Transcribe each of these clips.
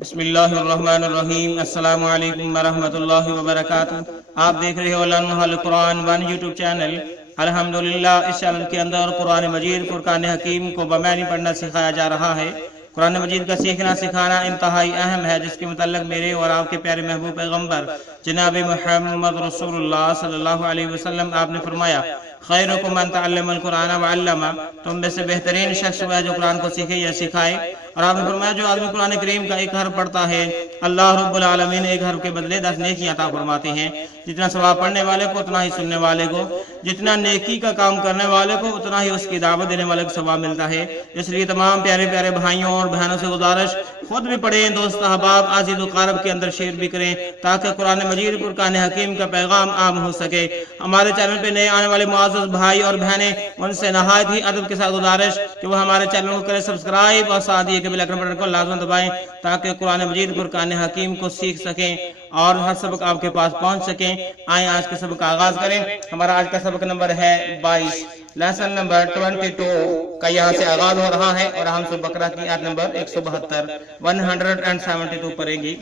बिस्मिल्लाहिर्रहमानिर्रहीम। अस्सलामु अलैकुम वरहमतुल्लाहि वबरकातुहू। आप देख रहे हो लम्हाल कुरान वन यूट्यूब चैनल। अल्हम्दुलिल्लाह, इस चैनल के अंदर कुरान मजीद फुरकान हकीम को बमैनी पढ़ना सिखाया जा रहा है। कुरान मजीद का सीखना सिखाना इंतहाई अहम है, जिसके मुतल्लिक़ मेरे और आपके प्यारे महबूब पैगम्बर जनाब मुहम्मद रसूलुल्लाह सल्लल्लाहु अलैहि वसल्लम आपने फरमाया, खैरुकुम मन तअल्लमल कुरान व अल्लमा, तुम में से बेहतरीन शख्स वह जो कुरान को सीखे या सिखाए। और आपने फरमाया, जो आदमी कुरान करीम का एक हर्फ पढ़ता है, अल्लाह रब्बुल आलमीन एक हर्फ के बदले 10 नेकियां अता फरमाते हैं। जितना सवाब पढ़ने वाले को उतना ही सुनने वाले को, जितना नेकी का काम करने वाले को उतना ही उसकी दावत देने वाले को सवाब मिलता है। इसलिए तमाम प्यारे प्यारे भाइयों और बहनों से गुजारिश, खुद भी पढ़ें, दोस्त अहबाब आज़ीज़ क़ारब के अंदर शेयर भी करें, ताकि कुरान मजीद फुरकान हकीम का पैगाम आम हो सके। हमारे चैनल पे नए आने वाले मुअज़्ज़ज़ भाई और बहनें, उनसे नहायत ही अदब के साथ गुजारिश कि वो हमारे चैनल को करें सब्सक्राइब और साथ ही बेल आइकन बटन को लाजमन दबाएं, ताकि कुरान मजीद फुरकान हकीम को सीख सकें और हर सबक आपके पास पहुंच सकें। आए आज के सबक का आगाज करें। हमारा आज का सबक नंबर है 22, लेसन नंबर 22 का यहाँ से आगाज हो रहा है और हम सूरह बकरा की आयत नंबर 172 पढ़ेंगे।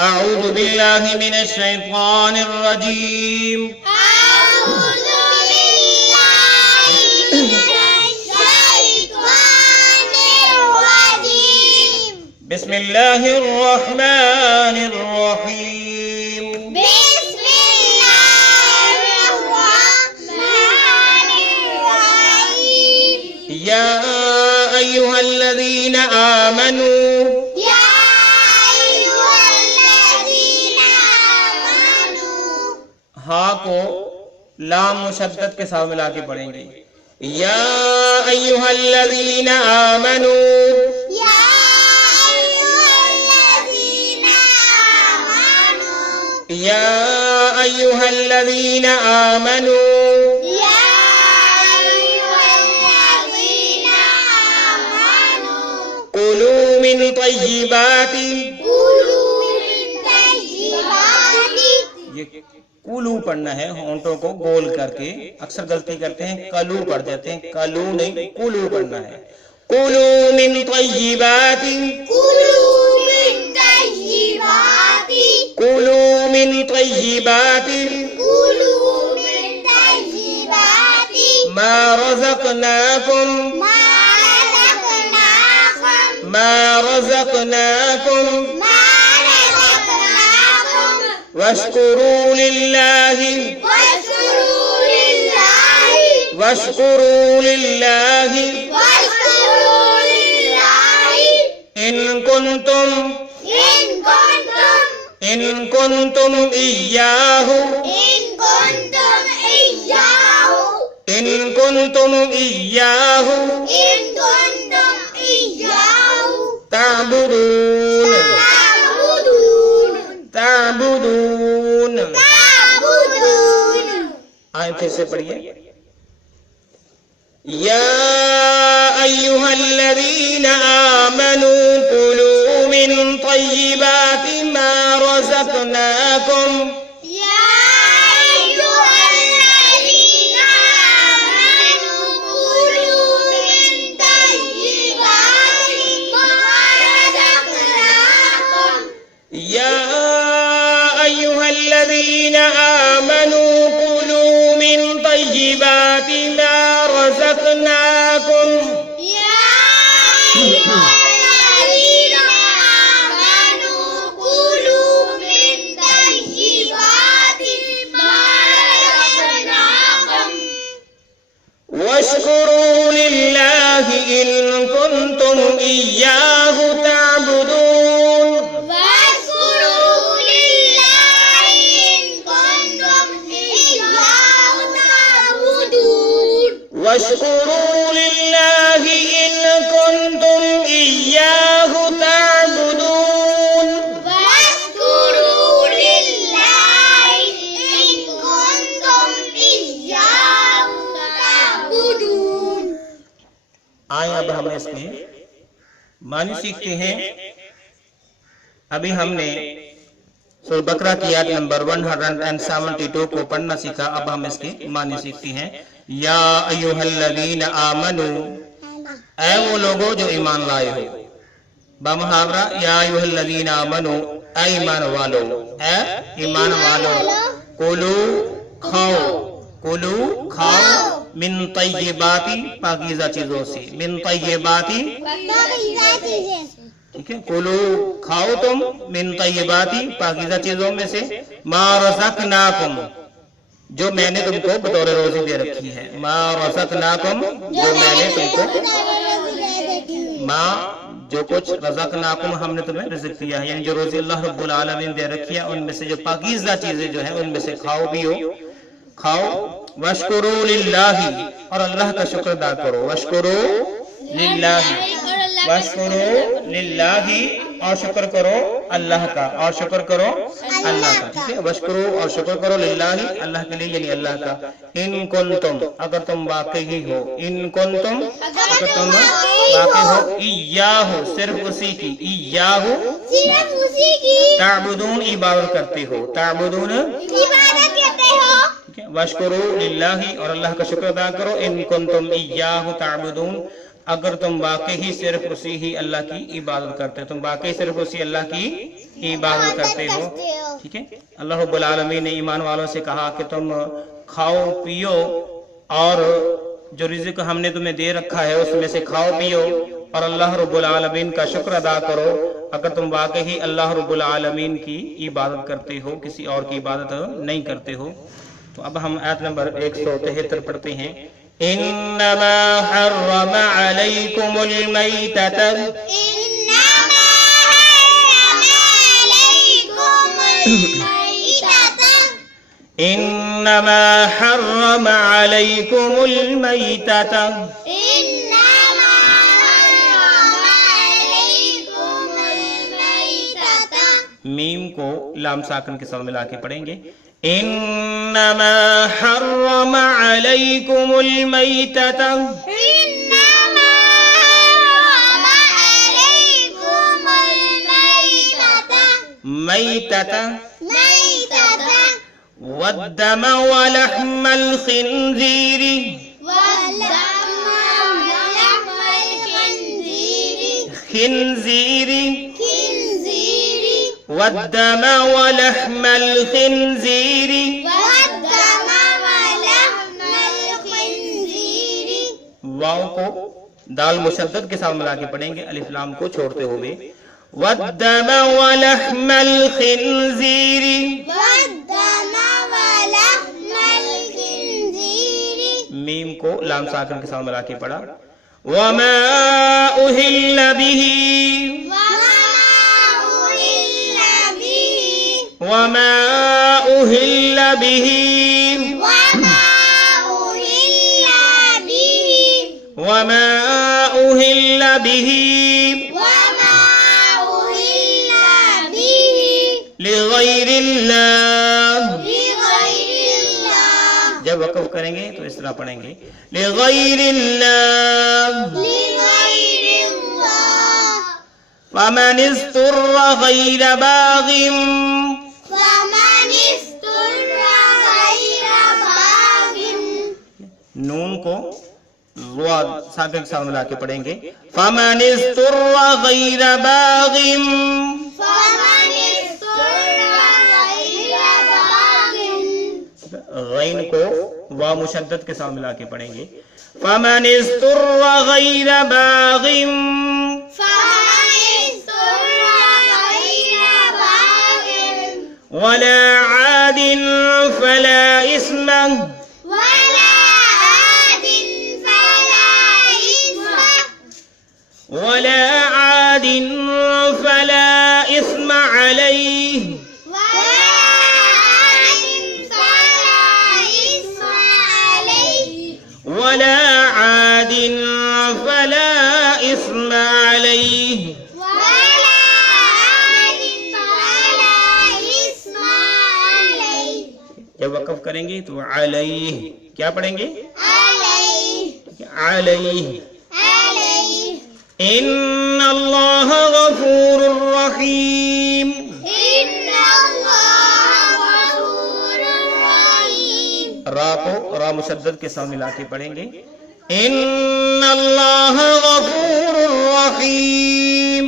अऊज़ु बिल्लाहि मिनश शैतानिर रजीम। बिस्मिल्लाहिर रहमानिर रहीम। या अय्युहल्लज़ीना आमनू, हा को लाम मुशद्दद के साथ मिला के पढ़ेंगे। या अय्युहल्लज़ीना आमनू, या अय्युहल्लज़ीना आमनू, कुलू मिन तय्यिबाति, ये कुलू पढ़ना है, होंठों को गोल करके। अक्सर गलती करते हैं, कलू पढ़ जाते हैं, कलू नहीं कुलू पढ़ना है। कुलू मिन तय्यिबाति, कुलू मिन तय्यिबाति मा रज़क़नाकुम, मा रज़क़नाकुम वश्कुरू लिल्लाहि, वश्कुरू लिल्लाहि इन कुंतुम, इन कुंतुम इय्याहु, इन कुंतुम इय्याहु ताबुदून, ताबुदून। आए फिर से पढ़िए। या अय्युहल्लज़ीना आमनू कुलू मिन तय्यिबाति मा रज़क़नाकुम, या अय्युहल्लज़ीना आमनू कुलू मिन तय्यिबाति मा रज़क़नाकुम, वश्कुरू लिल्लाहि इन कुंतुम इय्याहु ताबुदून, वश्कुरू लिल्लाहि इन कुंतुम इय्याहु ताबुदून, वश्कुरू लिल्लाहि इन कुंतुम इय्याहु ताबुदून। आए अब हम इसके मानी सीखते हैं। अभी हमने सूरह बकरा की आयत नंबर 172 को पढ़ना सीखा। अब हम इसके मानी सीखते हैं। या अय्युहल्लज़ीना आमनू, ऐ वो लोगों जो ईमान लाए हो। बामुहावरा या अय्युहल्लज़ीना आमनू, ऐ ईमान वालो, ऐ ईमान वालो, कुलू खाओ, कुलू खाओ, मिन तय्यिबाती पाकीज़ा चीजों से, मिन तय्यिबाती, ठीक है, कुलू खाओ तुम, मिन तय्यिबाती पाकीज़ा चीजों में से, मा रज़क़नाकुम जो मैंने तुमको बतौर रोजी दे रखी है, मा रज़क़नाकुम जो मैंने तुमको, माँ जो कुछ रज़क़नाकुम हमने तुम्हें रिज़्क़ दिया है, यानी जो रोजी अल्लाह रब्बुल आलमीन दे रखी है उनमें से जो पाकीज़ा चीजें जो है उनमें से खाओ पियो, खाओ। वश्कुरू लिल्लाही और अल्लाह का शुक्र अदा करो, वश्कुरू लिल्लाही, वश्कुरू लिल्लाही और शुक्र करो अल्लाह का, और शुक्र करो अल्लाह का, ठीक है। वश्कुरू और शुक्र करो लिल्लाही अल्लाह के लिए, यानी अल्लाह का। इन कुंतुम अगर तुम वाकई हो, इन कुंतुम अगर तुम वाकई हो, इय्याहु सिर्फ उसी की, इय्याहु सिर्फ उसी की, ताबुदून इबादत करते हो, ताबुदून इबादत करते हो, ठीक है। वश्कुरू लिल्लाही और अल्लाह का शुक्र अदा करो, इन कुंतुम इय्याहु ताबुदून अगर तुम वाकई ही सिर्फ उसी ही अल्लाह की इबादत करते हो, तुम वाकई सिर्फ उसी अल्लाह की इबादत करते हो, ठीक है। अल्लाह रब्बुल आलमीन ने ईमान वालों से कहा कि तुम खाओ पियो और जो रिज़्क़ हमने तुम्हें दे रखा है उसमें से खाओ पियो और अल्लाह रब्बुल आलमीन का शुक्र अदा करो अगर तुम वाकई ही अल्लाह रब्बुल आलमीन की इबादत करते हो, किसी और की इबादत नहीं करते हो। तो अब हम आयत नंबर 173 पढ़ते हैं। इन्नमा हर्रमा अलैकुमुल मैतता, इन्नमा हर्रमा अलैकुमुल मैतता, मीम को लाम साकन के साथ मिला के पढ़ेंगे। इन्नमा हर्रमा अलैकुमुल मैतता, इन्नमा हर्रमा अलैकुमुल मैतता, मैतता मैतता, वद्दम वलहमल खिंजीरी, वद्दम वलहमल खिंजीरी, खिंजीरी वद्दम वलहमल खिंजीरी, वद्दम वलहमल खिंजीरी, वाव को दाल मुशद्दद के साथ मिला के पढ़ेंगे, अलिफ लाम को छोड़ते हुए। वद्दम वलहमल खिंजीरी, वद्दम वलहमल खिंजीरी, मीम को लाम साकन के साथ मिला के पढ़ा। वमा उहिल्ल बिही, वमा उहिल्ल बिही, वमा उहिल्ल बिही, वमा उहिल्ल बिही, वमा उहिल्ल बिही, लिगैरिल्लाह, लिगैरिल्लाह, जब वक़्फ़ करेंगे तो इस तरह पढ़ेंगे, लिगैरिल्लाह, लिगैरिल्लाह, फमन इस्तुर्रा गैर बागिन, नून को साकिन के साथ मिला के पढ़ेंगे। फमन इस्तुर्रा गैर बागिन, फमन इस्तुर्रा गैर बागिन, गैन को वा मुशद्दद के साथ मिला के पढ़ेंगे। फमन इस्तुर्रा गैर बागिन, फमन इस्तुर्रा गैर बागिन, वला आदिन फला इस्मा, वला आदिन फला इस्मा अलैहि, वला आदिन फला इस्मा अलैहि, वला आदिन फला इस्मा अलैहि, वला आदिन फला इस्मा अलैहि, जब वक़्फ़ करेंगे तो अलैहि क्या पढ़ेंगे, अलैहि, अलैहि। इन्नल्लाह गफूरुर रहीम, इन्नल्लाह गफूरुर रहीम, रा को रा मुशद्दद के साथ मिला के पढ़ेंगे। इन्नल्लाह गफूरुर रहीम,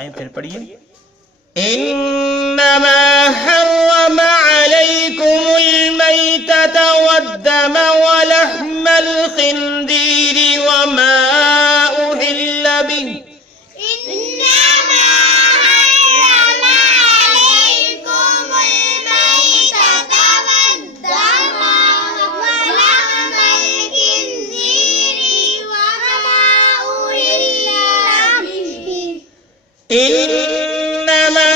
आए फिर पढ़िए। इन्नमा हर्रम अलैकुमुल मैतता वद्दम वलहमल खिंजीरि वमा उहिल्ल बिहि إنما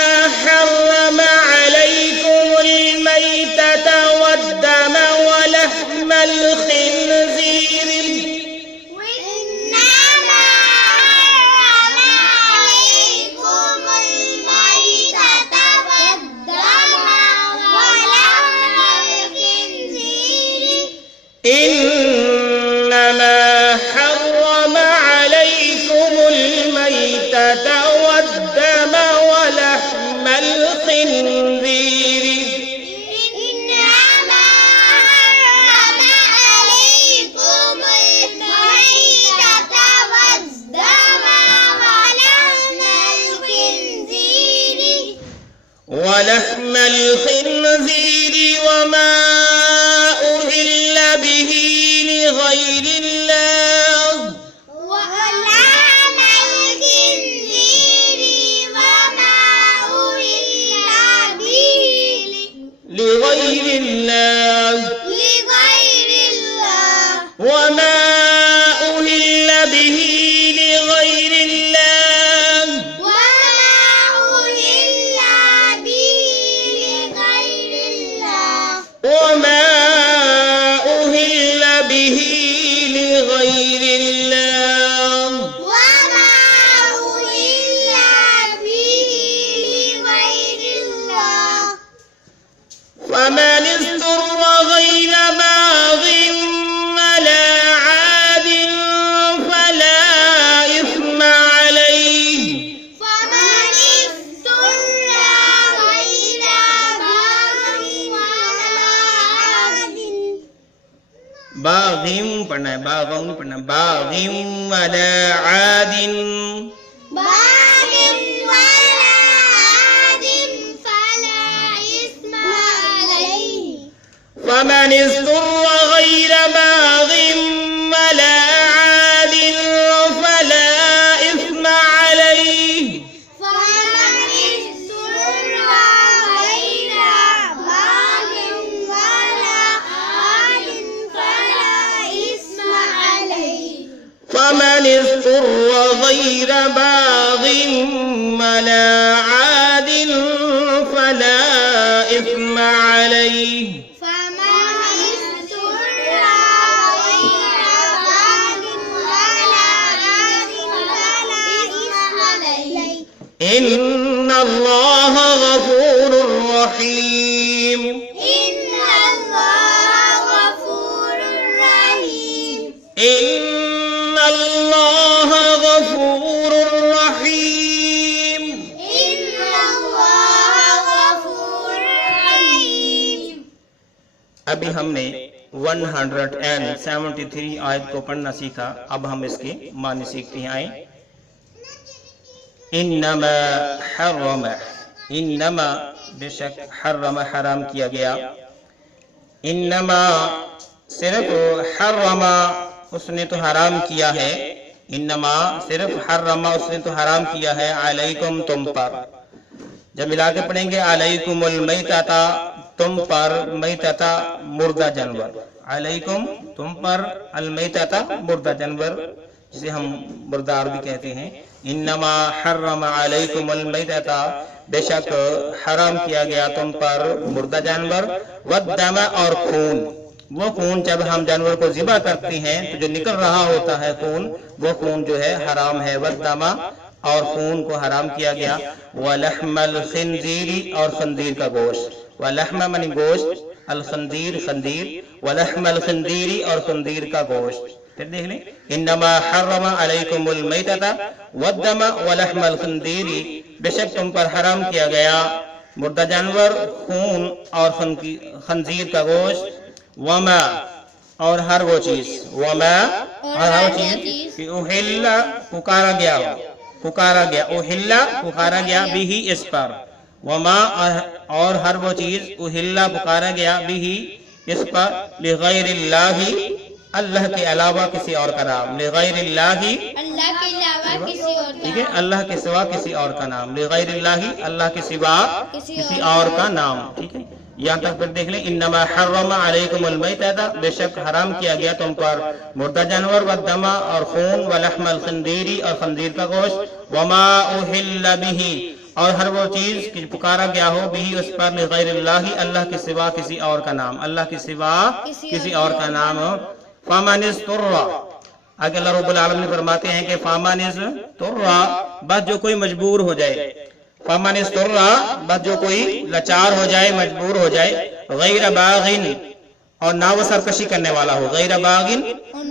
حرم عليكم الميتة والدم ولحم الخنزير إنما حرم عليكم الميتة والدم ولحم الخنزير إنما حرم عليكم الميتة والدم ولحم الخنزير وما أهل به لغير الله لغير الله وما أهل به لغير الله وما أهل به لغير الله فمن اضطر غير باغ ولا عاد فلا إثم عليه बाग़िम पढ़ना है, बाग़ों नहीं पढ़ना, बाग़िम वला आदिन فمن اضطر غير باغ ولا عاد فلا إثم عليه فمن اضطر غير باغ ولا عاد فلا إثم عليه إن الله غفور رحيم إن الله غفور رحيم إن الله غفور رحيم إن الله غفور رحيम। अभी हमने 173 आयत को पढ़ना सीखा। अब हम इसके मानी सीखते हैं। आए इन्नमा हर्रम, इन्नमा बेशक, हर्रम हराम किया गया, इन्नमा सिर्फ, हर्रमा उसने तो हराम किया है, इन्नमा सिर्फ, हर्रमा उसने तो हराम किया है, अलैकुम तुम पर। जब मिला के पढ़ेंगे अलैकुमुल मैतता तुम पर, मैतता मुर्दा जानवर, अलैकुम तुम पर, अल मैतता मुर्दा जानवर जिसे हम मुर्दार भी कहते हैं। इन्नमा हर्रम अलैकुमुल मैतता बेशक हराम किया गया तुम पर मुर्दा जानवर, वद्दम और खून। वो खून जब हम जानवर को ज़िबा करते हैं तो जो निकल रहा होता है खून, वो खून जो है हराम है। वद्दमा और खून को हराम किया गया। वलहमल खिंजीरी और खंजीर का गोश्त, वलहमा मनी गोश्त, अल खंजीर खंजीर, वलहमल खिंजीरी और खंजीर का गोश्त। फिर देख लें, इन्नमा हर्रमा अलैकुमुल मैतता वद्दमा वलहमल खिंजीरी बेशक तुम पर हराम किया गया मुर्दा जानवर, खून और खंजीर का गोश्त, वमा और हर वो चीज, वमा और हर चीज कि उहिल्ला पुकारा गया हो, पुकारा गया, उहिल्ला पुकारा गया, बिही इस पर, वमा और हर वो चीज, उहिल्ला पुकारा गया, बिही इस पर, लिगैरिल्लाहि अल्लाह के अलावा किसी और का नाम, लिगैरिल्लाहि अल्लाह के अलावा किसी और ठीक है, अल्लाह के सिवा किसी और का नाम, लिगैरिल्लाहि अल्लाह के सिवा किसी और का नाम। ठीक है, यहाँ तक फिर देख लें, इन्नमा हर्रमा अलैकुमुल मैतता, बेशक हराम किया गया तुम पर मुर्दा जानवर, व दमा और खून, व लहमल खंदीरी और खंजीर का गोश्त, वमा उहिल्ला बिही और हर वो चीज कि पुकारा गया हो, बिही उस पर, लिगैरिल्लाहि अल्लाह के सिवा किसी और का नाम, अल्लाह के सिवा किसी और का नाम हो। फामानिस्तुर्रा, आगे अल्लाह रब्बुल आलमीन फरमाते हैं कि फामानिस्तुर्रा, बस जो कोई मजबूर हो जाए, फामानिस्तुर्रा बस जो कोई लाचार हो जाए, मजबूर हो जाए, गैर बागिन और ना वो सरकशी करने वाला हो, गैर बागिन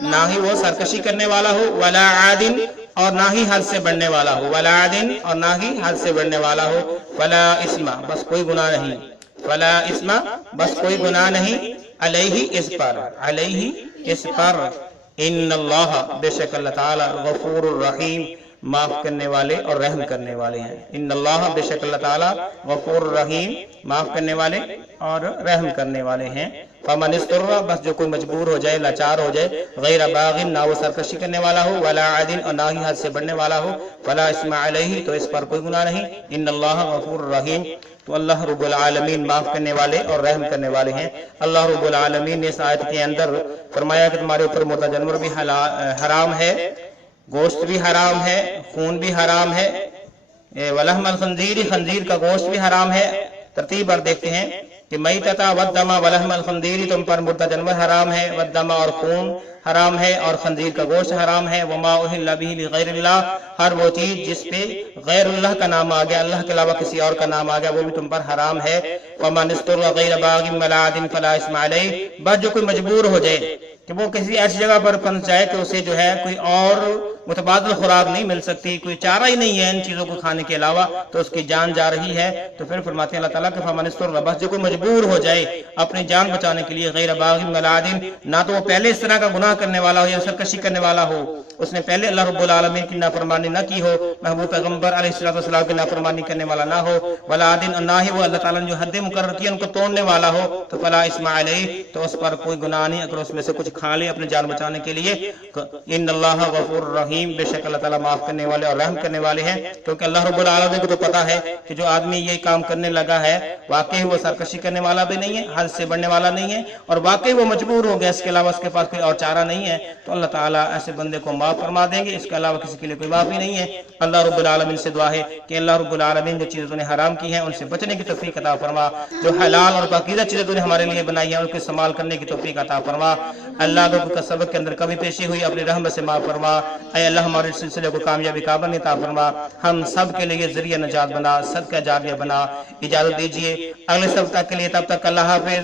ना ही वो सरकशी करने वाला हो, वला आदिन और ना ही हद से बढ़ने वाला हो, वला आदिन और ना ही हद से बढ़ने वाला हो, फला इस्मा बस कोई गुनाह नहीं, फला इस्मा बस कोई गुनाह नहीं, अलैहि इस पर, अलैहि इस पर, इन्नल्लाह बेशक अल्लाह ताला गफूरुर रहीम माफ करने वाले और रहम करने वाले हैं, इन्नल्लाह बेशक अल्लाह ताला गफूरुर रहीम माफ करने वाले और रहम करने वाले हैं। फमनिस्तुर्रा बस जो कोई मजबूर हो जाए, लाचार हो जाए, गैर बागिन ना वो सरकशी करने वाला हो, वला आदिन और ना ही हद से बढ़ने वाला हो, फला इस्मा अलैहि तो इस पर कोई गुनाह नहीं, इन्नल्लाह गफूरुर रहीम तो अल्लाह रब्बुल आलमीन माफ करने वाले और रहम करने वाले हैं। अल्लाह रब्बुल आलमीन ने इस आयत के अंदर फरमाया कि तुम्हारे ऊपर मुर्दा जानवर भी हराम है, गोश्त भी हराम है, खून भी हराम है, वलहमल खंजीर खंजीर का गोश्त भी हराम है। तरतीब पर देखते हैं कि मैतता वद्दमा वलहमल खंजीर तुम पर मुर्दा जानवर हराम है, वद्दमा और खून हराम है और खंजीर का गोश्त हराम है, वमा उहिल्ला बिही लिगैरिल्लाह हर वो चीज जिसपे गैरुल्लाह का नाम आ गया, अल्लाह के अलावा किसी और का नाम आ गया, वो भी तुम पर हराम है। वमनिस्तुर्रा गैर बागिन वला आदिन फला इस्मा अलैहि बस जो कोई मजबूर हो जाए कि वो किसी ऐसी जगह पर फंस जाए कि उसे जो है कोई और मुतबादिल खुराक नहीं मिल सकती, कोई चारा ही नहीं है इन चीजों को खाने के अलावा, तो उसकी जान जा रही है, तो फिर फरमाते हैं अल्लाह ताला के फमनिस्तुर्रा बस जो कोई मजबूर हो जाए अपनी जान बचाने के लिए, गैर बागिन वला आदिन ना तो वो पहले इस तरह का गुनाह करने वाला हो या सरकशी करने वाला हो, उसने पहले अल्लाह रब्बुल आलमीन की नाफरमानी ना की हो, महबूब पैगंबर अलैहिस्सलातु वस्सलाम की नाफरमानी करने वाला ना हो, वला आदिन ना ही वो अल्लाह ताला ने जो हद मुकर्रर की उनको तोड़ने वाला हो, तो फला इस्मा अलैहि तो उस पर कोई गुनाह नहीं अगर उसमें से कुछ खा ले अपनी जान बचाने के लिए। इन्नल्लाह गफूरुर रहीम बेशक अल्लाह ताला माफ करने वाले और रहम करने वाले हैं, क्योंकि अल्लाह रब्बुल आलमीन को तो पता है कि जो आदमी ये काम करने लगा है वाकई वो सरकशी करने वाला भी नहीं है, हद से बढ़ने वाला नहीं है और वाकई वो मजबूर हो गया, इसके अलावा उसके पास कोई और चारा नहीं है, तो अल्लाह ताला ऐसे बंदे को माफ फरमा देंगे, इसके अलावा किसी के लिए कोई माफी नहीं है। अल्लाह रब्बुल आलमीन से दुआ है कि अल्लाह रब्बुल आलमीन जो चीजें तूने हराम की हैं उनसे बचने की तौफीक अता फरमा, जो हलाल और पाकीज़ा चीजें तूने हमारे लिए बनाई हैं उनको इस्तेमाल करने की तौफीक अता फरमा। अल्लाह का सबक के अंदर कभी पेशी हुई अपनी रहमत से माफ फरमा, ऐ अल्लाह हमारे सिलसिले को कामयाबी काबन अता फरमा, हम सब के लिए जरिया नजात बना, सदका जारिया बना। इजाजत दीजिए अगले सप्ताह के लिए, तब तक अल्लाह हाफिज।